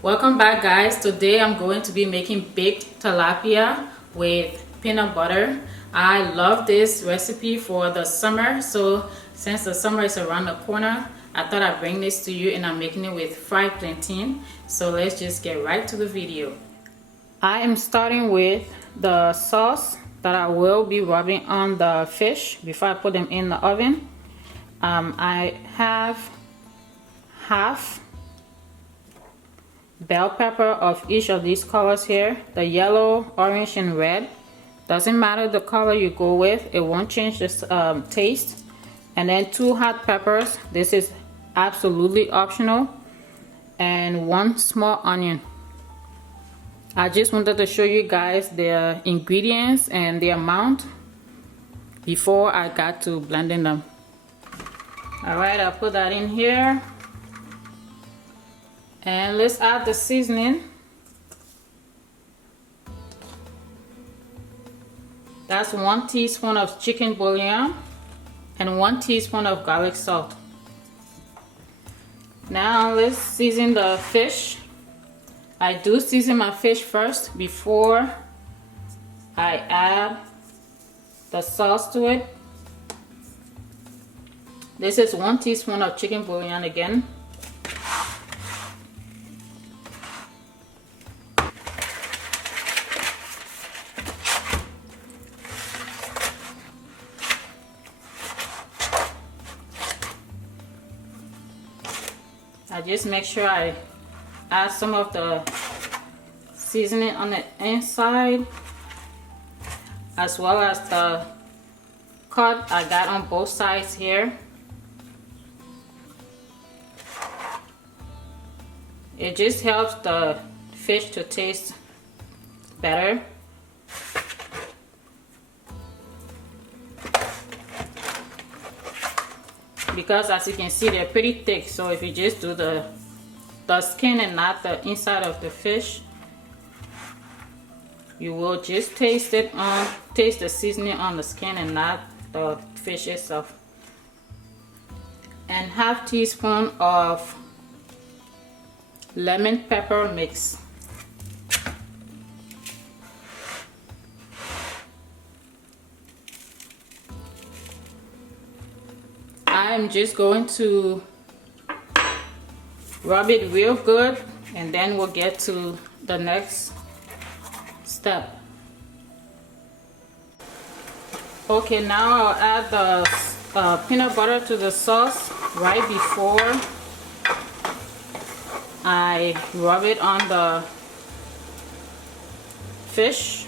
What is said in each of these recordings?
Welcome back, guys. Today I'm going to be making baked tilapia with peanut butter. I love this recipe for the summer, so since the summer is around the corner, I thought I'd bring this to you, and I'm making it with fried plantain. So let's just get right to the video. I am starting with the sauce that I will be rubbing on the fish before I put them in the oven. I have half bell pepper of each of these colors here, the yellow, orange, and red. Doesn't matter the color you go with, it won't change the taste. And then 2 hot peppers. This is absolutely optional. And 1 small onion. I just wanted to show you guys the ingredients and the amount before I got to blending them. Alright, I'll put that in here. And let's add the seasoning. That's 1 teaspoon of chicken bouillon and 1 teaspoon of garlic salt. Now let's season the fish. I do season my fish first before I add the sauce to it. This is 1 teaspoon of chicken bouillon again. I just make sure I add some of the seasoning on the inside, as well as the cut I got on both sides here. It just helps the fish to taste better. Because as you can see, they're pretty thick, so if you just do the skin and not the inside of the fish, you will just taste the seasoning on the skin and not the fish itself. And half teaspoon of lemon pepper mix. I'm just going to rub it real good, and then we'll get to the next step. Okay, now I'll add the peanut butter to the sauce right before I rub it on the fish.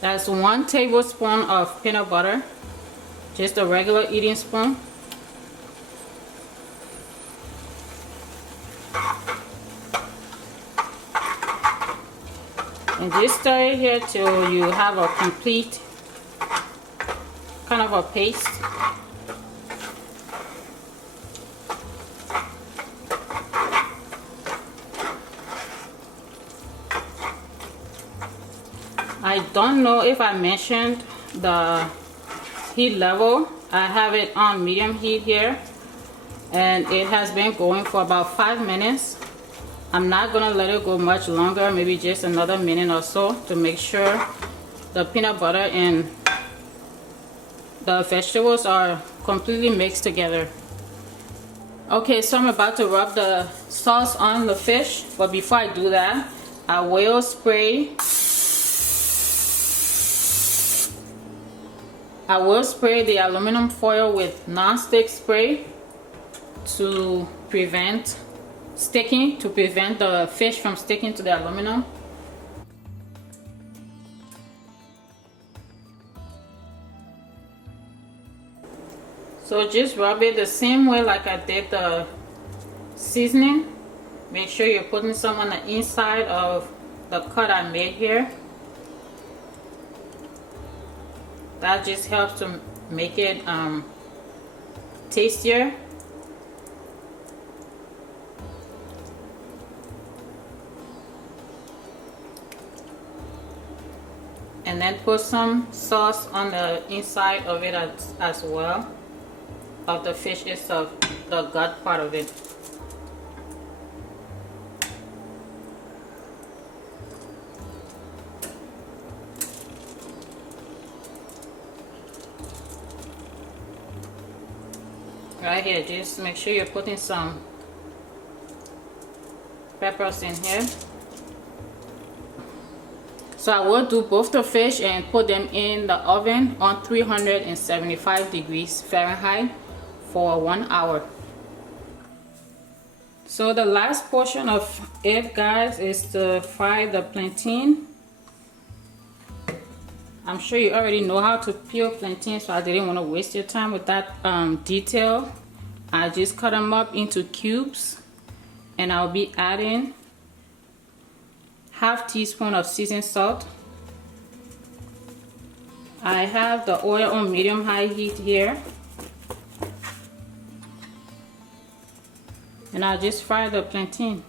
That's 1 tablespoon of peanut butter. Just a regular eating spoon. And just stir it here till you have a complete kind of a paste. I don't know if I mentioned the heat level. I have it on medium heat here, and it has been going for about 5 minutes. I'm not gonna let it go much longer, maybe just another minute or so, to make sure the peanut butter and the vegetables are completely mixed together. Okay, so I'm about to rub the sauce on the fish, but before I do that, I will spray the aluminum foil with non-stick spray to prevent sticking, to prevent the fish from sticking to the aluminum. So just rub it the same way like I did the seasoning. Make sure you're putting some on the inside of the cut I made here. That just helps to make it tastier. And then put some sauce on the inside of it as well, of the fish itself, the gut part of it. right here. Just make sure you're putting some peppers in here. So I will do both the fish and put them in the oven on 375 degrees Fahrenheit for 1 hour. So the last portion of it, guys, is to fry the plantain. I'm sure you already know how to peel plantains, so I didn't want to waste your time with that detail. I just cut them up into cubes, and I'll be adding ½ teaspoon of seasoned salt. I have the oil on medium-high heat here, and I'll just fry the plantain.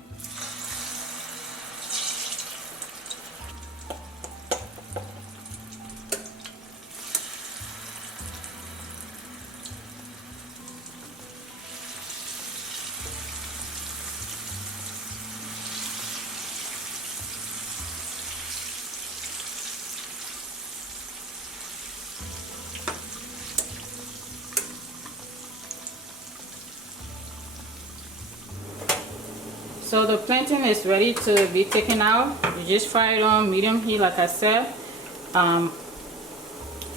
So the plantain is ready to be taken out. You just fry it on medium heat, like I said,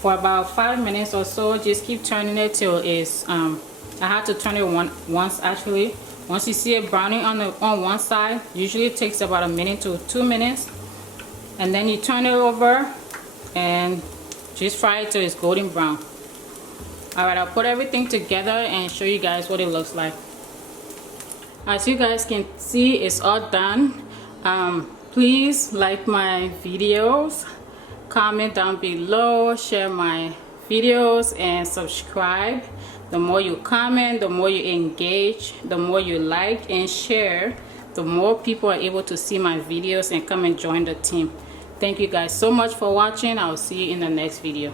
for about 5 minutes or so. Just keep turning it till it's I had to turn it once actually. Once you see it browning on one side, usually it takes about 1 minute to 2 minutes, and then you turn it over and just fry it till it's golden brown. All right, I'll put everything together and show you guys what it looks like. As you guys can see, it's all done. Please like my videos, comment down below, share my videos, and subscribe. The more you comment, the more you engage, the more you like and share, the more people are able to see my videos and come and join the team. Thank you guys so much for watching. I'll see you in the next video.